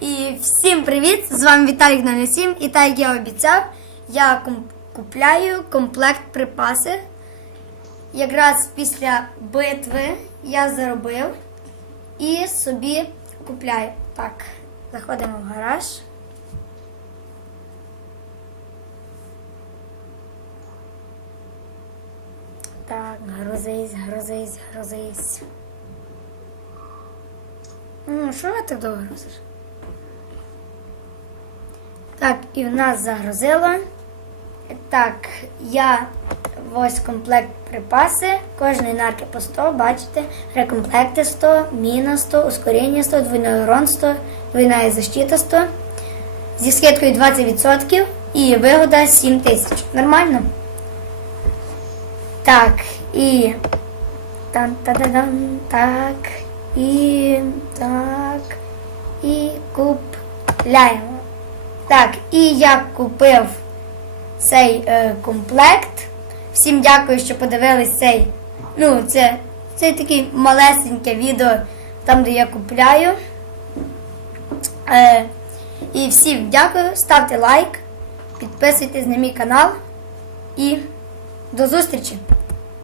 І всім привіт! З вами Віталік 07 і так як я обіцяв, я купляю комплект припаси. Якраз після битви я заробив і собі купляю. Так, заходимо в гараж. Так, грузись, грузись, грузись. Ну, що так довго грузиш? Так, і в нас загрузило. Так, я ось комплект припаси. Кожної нарки по 100, бачите, рекомплекти 100, міна 100, ускорення 100, двойний урон 100, двойна защита 100. Зі скидкою 20% і вигода 7 тисяч. Нормально? Так, і. Тан та да дан так. І так. І купляємо. Так, і я купив цей е, комплект. Всім дякую, що подивились цей. Ну, це, це таке малесеньке відео, там, де я купляю. Е, і всім дякую, ставте лайк, підписуйтесь на мій канал і до зустрічі!